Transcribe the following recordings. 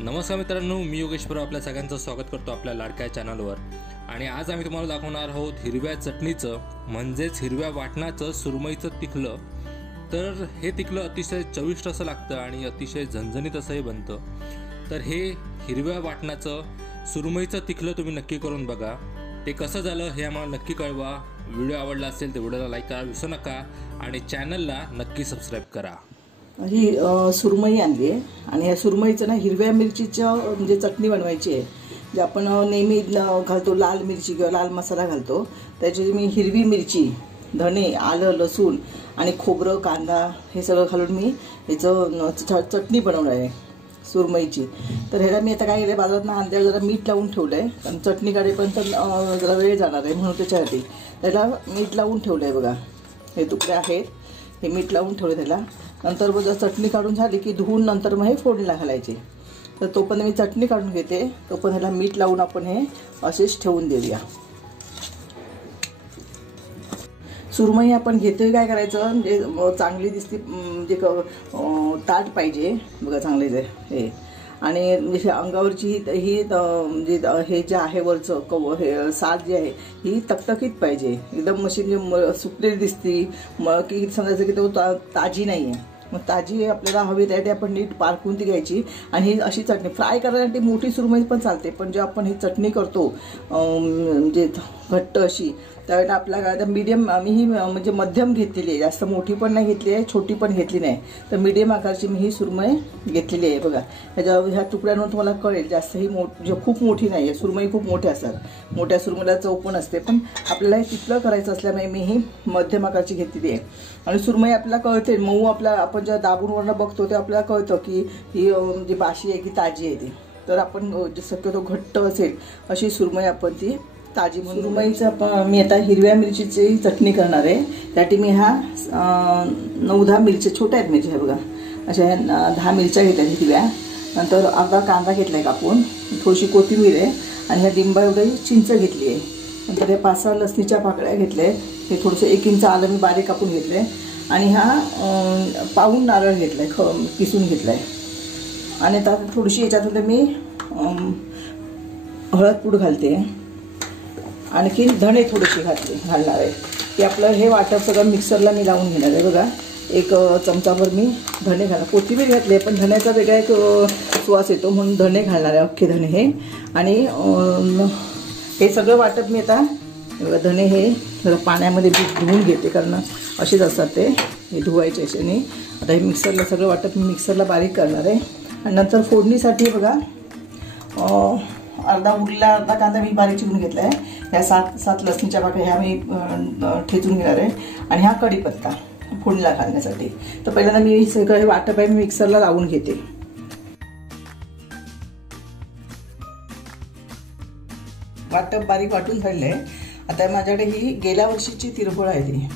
नमस्कार मित्रांनो, मी योगेश परब आपल्या सगळ्यांचं स्वागत करतो आपल्या लाडक्या चॅनलवर। आणि आज आम्ही तुम्हाला दाखवणार आहोत हिरव्या चटणीचं म्हणजेच हिरव्या वाटणाचं सुरमईचं तिखलं। तर हे तिखलं अतिशय चविष्ट असं लागतं आणि अतिशय झणझणीत असंही बनतं। तर हे हिरव्या वाटणाचं सुरमईचं तिखलं तुम्ही नक्की करून बघा। ते कसं झालं हे आम्हाला नक्की कळवा। व्हिडिओ आवडला असेल तर व्हिडिओला लाईक करा विसरू नका आणि चॅनलला नक्की सबस्क्राईब करा। ही सुरमई आणली आहे आणि या सुरमईचं ना हिरव्या मिरचीचं म्हणजे चटणी बनवायची आहे। जे आपण नेहमी घालतो लाल मिरची किंवा लाल मसाला घालतो, त्याची मी हिरवी मिरची, धणे, आलं, लसूण आणि खोबरं, कांदा हे सगळं घालून मी याचं चटणी बनवणार आहे सुरमईची। तर ह्याला मी आता काय केलं, बाजारात आणल्यावर जरा मीठ लावून ठेवलं आहे, कारण चटणी काढेपर्यंत जरा वेळ जाणार आहे म्हणून त्याच्यासाठी त्याला मीठ लावून ठेवलं आहे। बघा हे तुकडे आहेत, हे मीठ लावून ठेवले त्याला। नंतर मग चटणी काढून झाली की धुवून नंतर मग हे फोडणीला घालायचे। तर तोपर्यंत मी चटणी काढून घेते, तोपर्यंत ह्याला मीठ लावून आपण हे असेच ठेवून देऊया। सुरमई आपण घेतोय काय करायचं, म्हणजे चांगली दिसती म्हणजे ताट पाहिजे बघा चांगले जे हे, आणि म्हणजे अंगावरची ही म्हणजे हे जे आहे वरचं हे साल जे आहे ही तकतकीत पाहिजे, एकदम मशीन सुकलेली दिसती मग की समजायचं की तो ताजी नाही आहे। मग ताजी आपल्याला हवी त्यासाठी आपण नीट पारखून ती घ्यायची। आणि ही अशी चटणी फ्राय करायसाठी मोठी सुरमई पण चालते, पण जे आपण ही चटणी करतो म्हणजे घट्ट अशी, त्यावेळेला आपल्याला मीडियम आम्ही ही म्हणजे मध्यम घेतलेली आहे, जास्त मोठी पण नाही घेतली आहे, छोटी पण घेतली नाही, तर मीडियम आकारची मी ही सुरमई घेतलेली आहे। बघा ह्या तुकड्यांवर तुम्हाला कळेल, जास्त ही खूप मोठी नाही आहे, सुरमई खूप मोठ्या असतात, मोठ्या सुरमईला चव पण असते, पण आपल्याला हे तिखलं करायचं असल्यामुळे मी ही मध्यम आकारची घेतलेली आहे। आणि सुरमई आपल्याला कळते मऊ, आपण ज्या दाबून वरनं बघतो ते आपल्याला कळतं की ही म्हणजे बाशी आहे की ताजी आहे ती। तर आपण शक्यतो घट्ट असेल अशी सुरमई आपण ती ताजी म्हणून सुरमईचं मी आता हिरव्या मिरचीची चटणी करणार आहे। त्यासाठी मी हा 9-10 मिरच्या, छोट्या आहेत मिरच्या बघा, अशा 10 मिरच्या घेतल्या हिरव्या। नंतर अर्धा कांदा घेतला आहे कापून, थोडीशी कोथिंबीर आहे आणि ह्या लिंबा एवढी चिंच घेतली आहे। नंतर हे 5-6 लसणीच्या पाकळ्या घेतल्या, हे थोडंसं 1 इंच आलं मी बारीक कापून घेतलं आहे। आणि हा पाऊण नारळ घेतला आहे, किसून घेतला आहे। आणि आता थोडीशी याच्यातून मी हळद पूड घालते, आणखी धणे थोडेसे घालणार आहे। की आपलं हे वाटप सगळं मिक्सरला मी लावून घेणार आहे। बघा 1 चमचाभर मी धणे घालणार, कोथिंबीर घातली पण धण्याचा वेगळा एक सुवास येतो म्हणून धणे घालणार आहे, अख्खे धणे हे। आणि हे सगळं वाटप मी आता धणे हे जरा पाण्यामध्ये धुवून घेते, कारण असेच असतात ते, हे धुवायचे अशाने। आता हे मिक्सरला सगळं वाटप मी मिक्सरला बारीक करणार आहे। आणि नंतर फोडणीसाठी बघा अर्धा कांदा मी बारीक चिरून घेतला आहे, ह्या 7 लसणीच्या पाकळ्या ह्या मी ठेचून घेणार आहे। आणि हा कढीपत्ता फोडणीला घालण्यासाठी। तर पहिल्यांदा मी सगळं हे वाटप आहे मी मिक्सरला लावून घेते। वाटप बारीक वाटून झालेलं आहे। आता माझ्याकडे ही गेल्या वर्षीची तिरफळ आहे ती,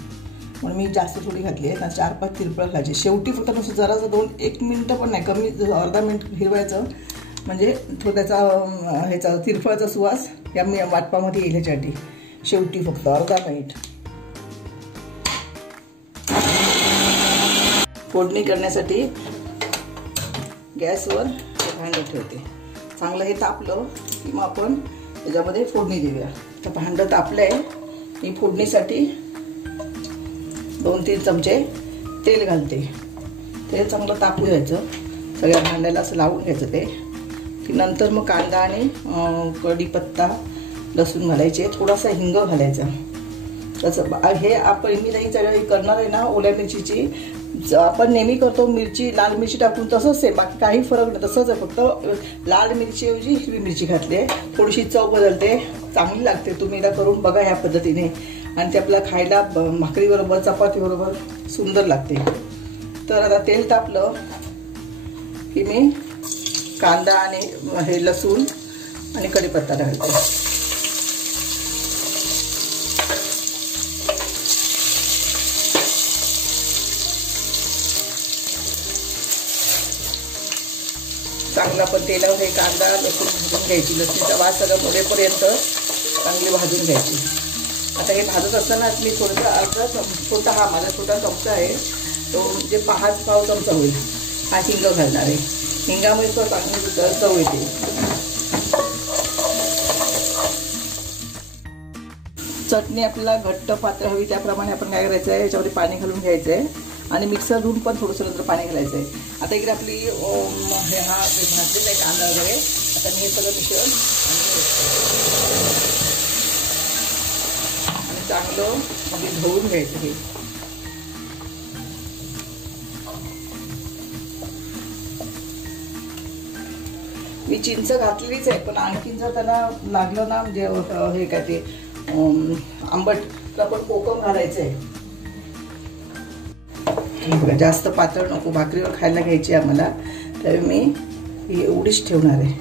म्हणून मी जास्त थोडी घातली आहे, 4-5 तिरफळ घालायची शेवटी, फक्त नुसतं जरासं 1 मिनिटं पण नाही, कमी अर्धा मिनिट हिरवायचं, म्हणजे तो त्याचा ह्याचा तिरफळाचा सुवास या मी वाटपामध्ये येईल ह्याच्यासाठी, शेवटी फक्त अर्धा मिनिट। फोडणी करण्यासाठी गॅसवर भांडं ठेवते, चांगलं हे तापलं की मग आपण त्याच्यामध्ये फोडणी देऊया। तर भांडं तापलं आहे, मी फोडणीसाठी 2-3 चमचे तेल घालते। तेल चांगलं तापू द्यायचं, सगळ्या भांड्याला असं लावून घ्यायचं ते, की नंतर मग कांदा आणि कढीपत्ता, लसूण घालायचे, थोडासा हिंग घालायचा। तसं हे आपण मी नाही सगळं करणार आहे ना ओल्या मिरचीची, आपण नेहमी करतो मिरची लाल मिरची टाकून, तसंच आहे, बाकी काही फरक नाही, तसंच आहे, फक्त लाल मिरचीऐवजी हिरवी मिरची घातली आहे, थोडीशी चव बदलते, चांगली लागते। तुम्ही एकदा करून बघा ह्या पद्धतीने, आणि ते आपल्याला खायला भाकरीबरोबर चपातीबरोबर सुंदर लागते। तर आता तेल तापलं की मी कांदा आणि हे लसूण आणि कढीपत्ता घालते। चांगला पण तेलावर हे कांदा लसूण भाजून घ्यायची, लसणीचा वास सगळा मोडेपर्यंत चांगली भाजून घ्यायची। आता हे भाजत असताना मी थोडंसं छोटा माझा छोटा चमचा आहे तो, म्हणजे 5 पाव चमचा होईल हा हिंग घालणार आहे। हिंगामुळे चांगली चव येते. चटणी आपल्याला घट्ट पातळ हवी त्याप्रमाणे आपण काय करायचं आहे, याच्यामध्ये पाणी घालून घ्यायचं आहे आणि मिक्सर धुवून पण थोडंसं नंतर पाणी घालायचं आहे. आता इकडे आपली हे भाजलेला आहे कांदा वगैरे. आता मी हे सगळं मिश्रण आणि चांगलं म्हणजे धुवून घ्यायचं. हे मी चिंच घातलेलीच आहे, पण आणखीन जर त्याला लागलं ना म्हणजे हे काय ते आंबट तर आपण कोकम घालायचं आहे. जास्त पातळ नको, भाकरीवर खायला घ्यायची आम्हाला, तर मी ही एवढीच ठेवणार आहे.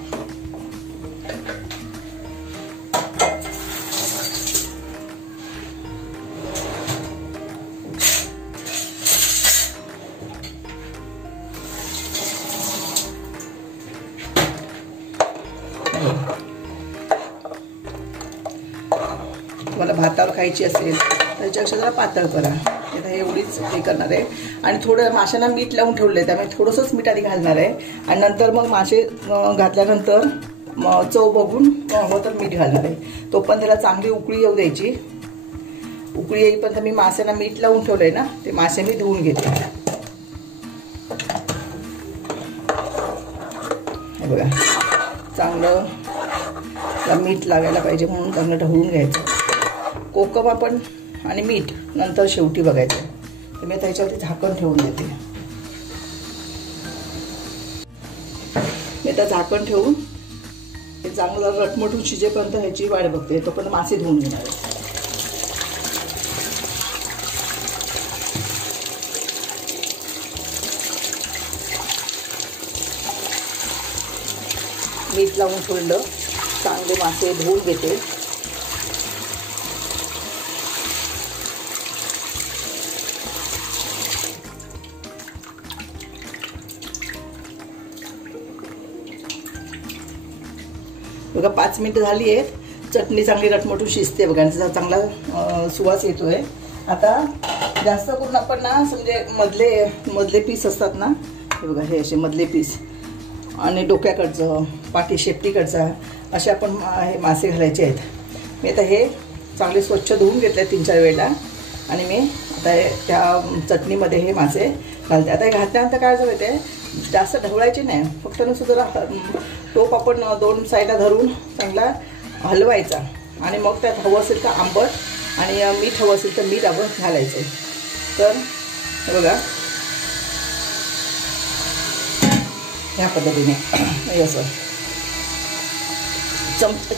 तुम्हाला भातावर खायची असेल तर त्याच्यापेक्षा जरा पातळ करा. आता हे एवढीच हे करणार आहे आणि थोडं माशांना मीठ लावून ठेवलं आहे, त्यामुळे थोडंसंच मीठ आधी घालणार आहे आणि नंतर मग मासे घातल्यानंतर चव बघून हवं तर मीठ घालणार आहे. तो पण त्याला चांगली उकळी येऊ द्यायची. उकळी येईपर्यंत मी माशांना मीठ लावून ठेवलं आहे ना, ते मासे मी धुवून घेते. हे बघा, चांगलं मीठ लागायला पाहिजे म्हणून चांगलं ढवळून घ्यायचं. कोकम आपण आणि मीठ नंतर शेवटी बघायचं. तर मी त्याच्यावरती झाकण ठेवून देते. मी आता झाकण ठेवून हे चांगलं रटमटून शिजेपर्यंत ह्याची वाट बघते. तोपर्यंत मासे धुवून घेणार आहे. मीठ लावून ठेवलं, चांगले मासे धुवून घेते. बघा 5 मिनिटं झाली आहेत. चटणी चांगली रटमटून शिजते बघा, त्याचा चांगला सुवास येतोय. आता जास्त करून आपण ना म्हणजे मधले पीस असतात ना, हे बघा हे असे मधले पीस आणि डोक्याकडचं पाठी शेपटीकडचा असे आपण हे मासे घालायचे आहेत. मी आता हे चांगले स्वच्छ धुवून घेतले 3-4 वेळेला आणि मी आता त्या चटणीमध्ये हे मासे घालते. आता हे घातल्यानंतर काय झालं ते जास्त ढवळायचे नाही, फक्त नुसतं जरा टोप आपण 2 साईडला धरून चांगला हलवायचा आणि मग त्यात हवं असेल तर आंबट आणि मीठ हवं असेल तर मीठ आपण घालायचं. तर हे बघा ह्या पद्धतीने असं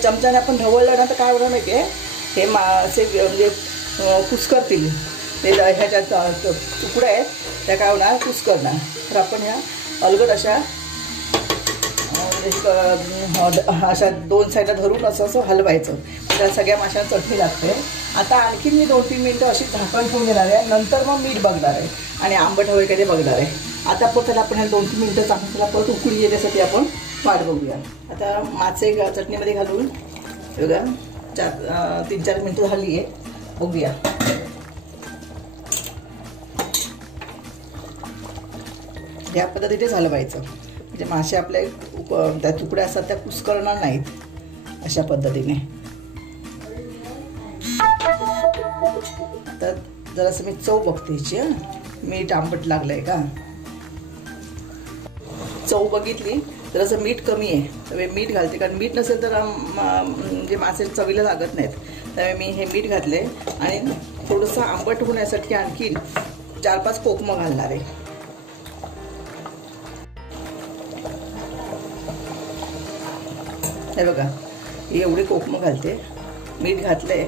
चमच्याने आपण ढवळलं ना तर काय होणार माहिती आहे, हे मासे म्हणजे कुस्करतील. ते ह्याच्यात तुकडे आहेत त्या काय होणार कुस्करणार. तर आपण ह्या अलगद अशा 2 साईडला धरून असं हलवायचं. त्या सगळ्या माशांना चटणी लागते. आता आणखीन मी 2-3 मिनटं अशी झाकण ठेवून घेणार आहे. नंतर मग मीठ बघणार आहे आणि आंबट हवं का ते बघणार आहे. आता पण त्याला आपण 2-3 मिनटं चांगलं त्याला परत उकळी येण्यासाठी आपण वाट बघूया. आता मासे चटणीमध्ये घालून बघा 3-4 मिनटं झाली आहे, बघूया. या पद्धतीने हलवायचं म्हणजे मासे आपल्या त्या तुकड्या असतात त्या कुस्करणार नाहीत अशा पद्धतीने. तर जरासं मी चव बघते ह्याची, मीठ आंबट लागलंय का. चव बघितली जरासं मीठ कमी आहे तर मीठ घालते, कारण मीठ नसेल तर म्हणजे मासे चवीला लागत नाहीत. त्यामुळे मी हे मीठ घातले आणि थोडंसं आंबट होण्यासाठी आणखीन 4-5 कोकमं घालणार आहे. हे बघा हे एवढे कोकमं घालते, मीठ घातलंय.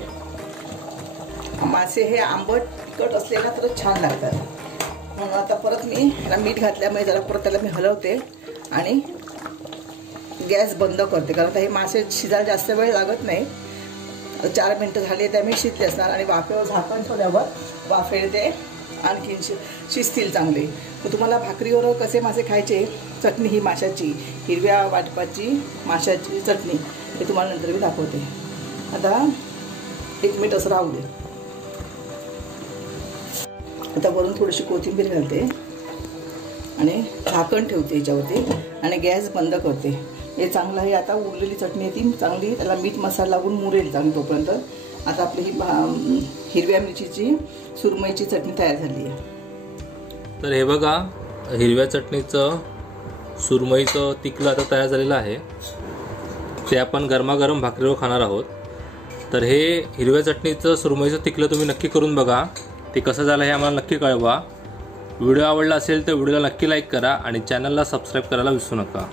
मासे हे आंबटकट असले ना तर छान लागतात. म्हणून आता परत मी याला मीठ घातल्यामुळे जरा परत त्याला मी हलवते आणि गॅस बंद करते, कारण हे मासे शिजायला जास्त वेळ लागत नाही. 4 मिनटं झाली त्यामुळे शिजले असणार आणि वाफेवर झाकण ठेवल्यावर वाफेवर ते आणखीन शिजतील चांगले. तर तुम्हाला भाकरीवर कसे मासे खायचे, चटणी ही माशाची हिरव्या वाटपाची माशाची चटणी हे तुम्हाला नंतर मी दाखवते. आता 1 मिनिट असं राहू दे. आता वरून थोडीशी कोथिंबीर घालते. आणि झाकण ठेवते याच्यावरती आणि गॅस बंद करते. हे चांगलं आहे. आता उरलेली चटणी आहे ती चांगली त्याला मीठ मसाला लागून मुरेल चांगली. तोपर्यंत आता आपली ही हिरव्या मिरचीची सुरमईची चटणी तयार झाली आहे. तर हे बघा, हिरव्या चटणीचं सुरमईचं तिखलं आता तयार झालेलं आहे. ते आपण गरमागरम भाकरीवर खाणार आहोत. तर हे हिरव्या चटणीचं सुरमईचं तिखलं तुम्ही नक्की करून बघा. ते कसं झालं हे आम्हाला नक्की कळवा. व्हिडिओ आवडला असेल तर व्हिडिओला नक्की लाईक करा आणि चॅनलला सबस्क्राईब करायला विसरू नका.